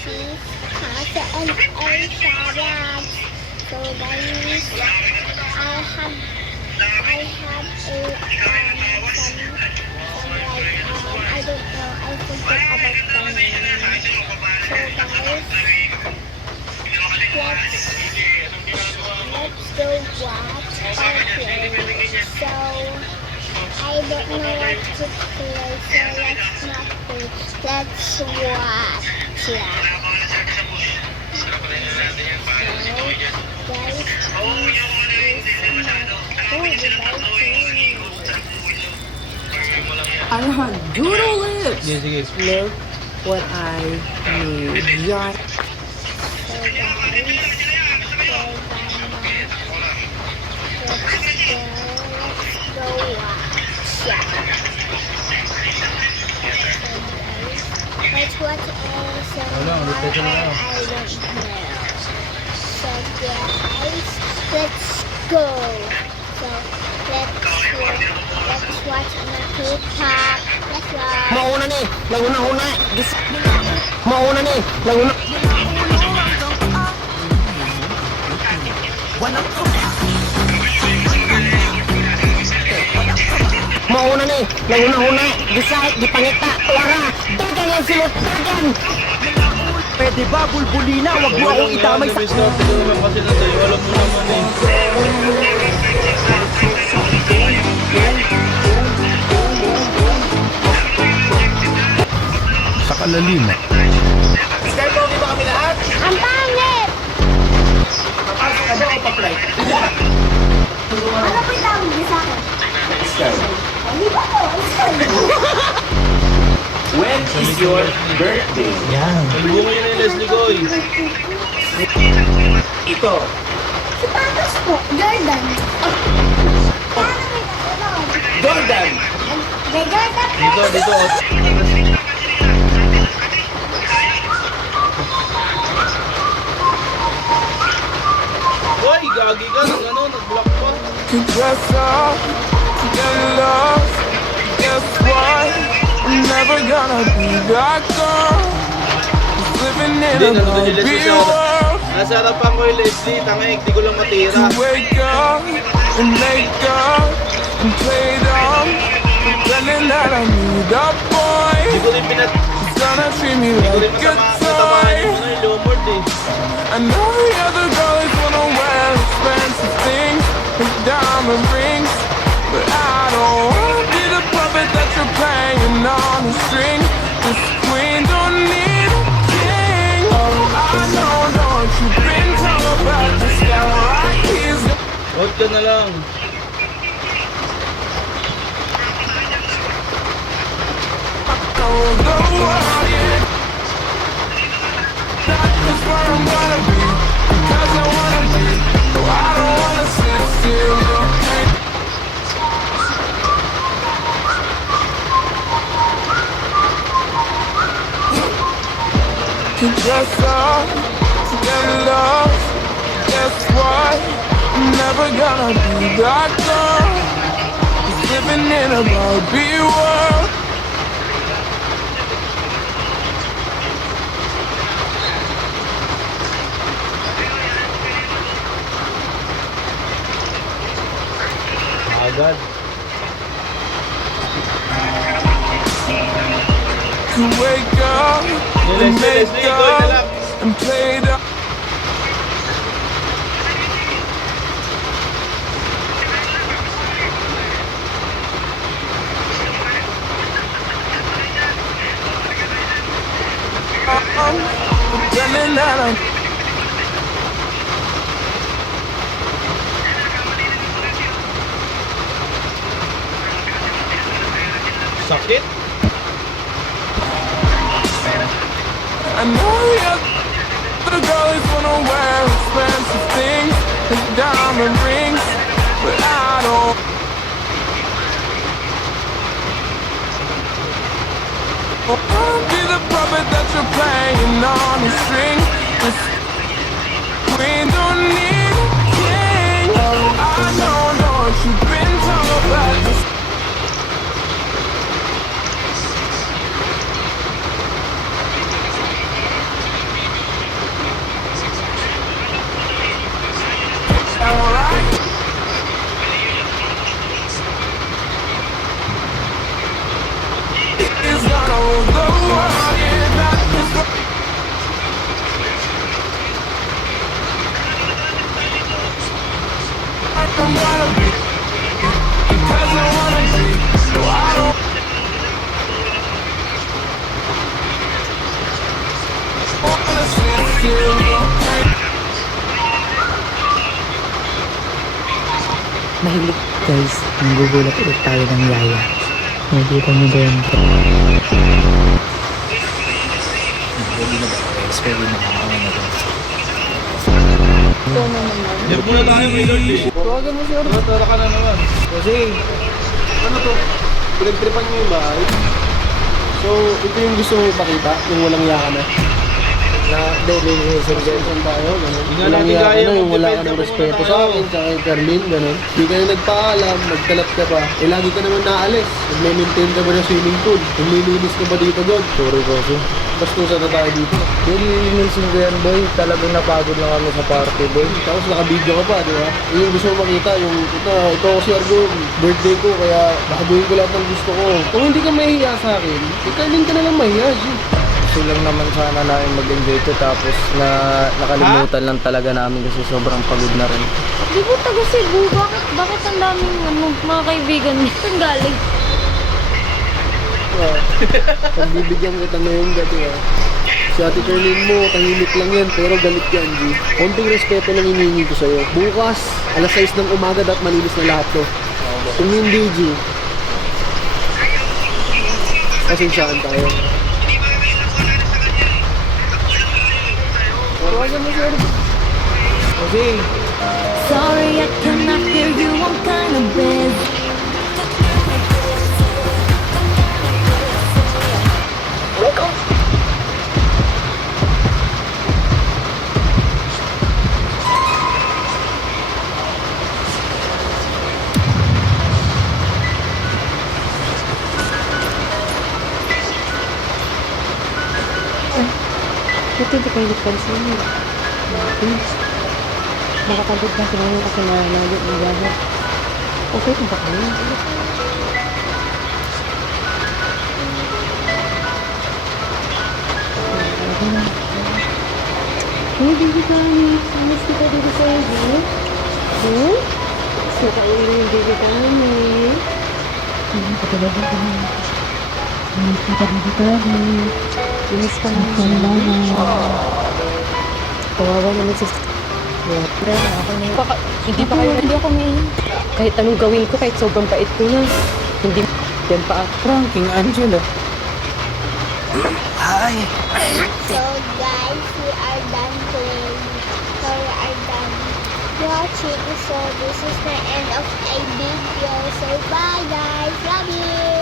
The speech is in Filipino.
she's has an salad. So guys, I have a some like I don't know, I forget about the name. So guys, let's go watch our play. So I don't know what to play, so let's not play. Let's watch. Yeah. So, guys, I have doodle lips. Sige, sige. Look what I made. Yarn. So guys, let's go watch. Yeah. Let's watch some Wala, ulit ito na lang. I don't know. So guys, let's go. So let's watch on the K-pop. Let's watch. Mauna ni, naguna-una. Mauna ni, naguna. Mauna ni, naguna-una. Gisay, gipangita, wara. Dagan yung silot, dagan. Pwede ba, bulbulina? Huwag mo akong itamay sa... Miss natin ko naman kasi na sa'yo. Alam mo naman eh. Sa kalaliman. Skype po, ba kami lahat? Ang pangit! Papasok ka ba o pa-flight? Ano po yung tawag niyo sa akin? Skype. Hindi ba po? When is your birthday? Yan. Nalibungan niyo na yung Leslie Goy. Ito. Si Patos po, Jordan. Paano may tanong? Jordan. May Jordan po. Dito, dito. Hoy, gagi ka. Ano, nag-block pa. Dress up, get lost. Guess what? I'm never gonna be that girl. Just living in Hindi, a nandun si Leslie movie sa world. nasa harapan ko yung Leslie. Tangay, di ko lang matira. To wake up and make up and play dumb, pretending that I need a boy. Di ko rin pinat... He's gonna treat me Di ko rin like a natamaan toy. yung ano, yung Lomord eh. I know the other girls wanna wear expensive things like diamond rings, but I don't wanna be the puppet that you're playing on a string. This queen don't need a king. Oh, I know, don't you been told about this guy right he's Huwag ka na lang. the world, yeah. That is where I'm gonna be, cause I wanna be. No, I don't wanna sit still, okay. To dress up, to get love. Guess what? I'm never gonna be that girl. Just living in a Barbie world. Agad. To wake up and Leslie, make go na lang. up and play the pretending that I'm Sakit. I know the girls wanna wear expensive things like diamond rings, but I don't. I'll be the puppet that you're playing on a string. This queen don't need a king. Oh, I know, don't you been told about this? Mahilig guys, nanggugulat ulit tayo ng yaya. Nakikita niyo ba yun? Yan muna tayo kay Lord eh. Tawagan mo si Ordo. Tara ka na naman. Kasi, ano to? Pinagtripan niyo yung bahay. So, ito yung gusto mo ipakita, yung walang yaka na. Na, sorry tayo, gano'n. Hindi nga Walang natin yaka kaya na, yung wala ka magdepende ng muna respeto tayo. sa akin, sa kay Carlin, gano'n. Hindi ka na nagpaalam, nagkalat ka pa. Eh, lagi ka naman naalis. Nag-maintain ka ba ng swimming pool? Naglilinis ka ba dito, God? Sorry, boss. Bastusan na tayo dito. Nililinisin ko yan, boy. Talagang napagod lang kami sa party, boy. Tapos naka-video ka pa, di ba? Yung gusto mo makita, ito ako si Argo, birthday ko, kaya nakabuhin ko lahat ng gusto ko. Kung hindi ka mahihiya sa akin, ikaling ka na lang mahihiya, G. Gusto lang naman sana namin mag-enjoy ito tapos nakalimutan lang talaga namin kasi sobrang pagod na rin. Di ba taga Cebu? Bakit ang daming mga kaibigan niya? Saan galing? Pagbibigyan kita ngayon, gabi si Ate Carlin mo, tahimik lang yan, pero galit yan, G. Konting respeto lang hinihingi ko sa'yo. Bukas, alas 6 ng umaga, dapat malinis na lahat to. Kung hindi, G, pasensyaan tayo. Tawagan mo si Argo. Kasi, Sorry, I cannot hear you. I'm kind of busy. Ito hindi kayo nagpansin mo. Makapagod na sila yung kasi nalayo ng biyahe. Okay kung pa kayo. Hey, baby Kami. Miss kita dito sa iyo. Hmm? So, kauwi na yung baby Kami. Hindi ka talaga kami. Miss kita dito Kami. Miss ka na. Kawawa naman si... Hindi ako may... Kahit anong gawin ko, kahit sobrang bait ko na. Hindi yan pa ako. Pranking Angela. So guys, we are done playing. So we are done watching. So this is the end of a video. So bye guys. Love you.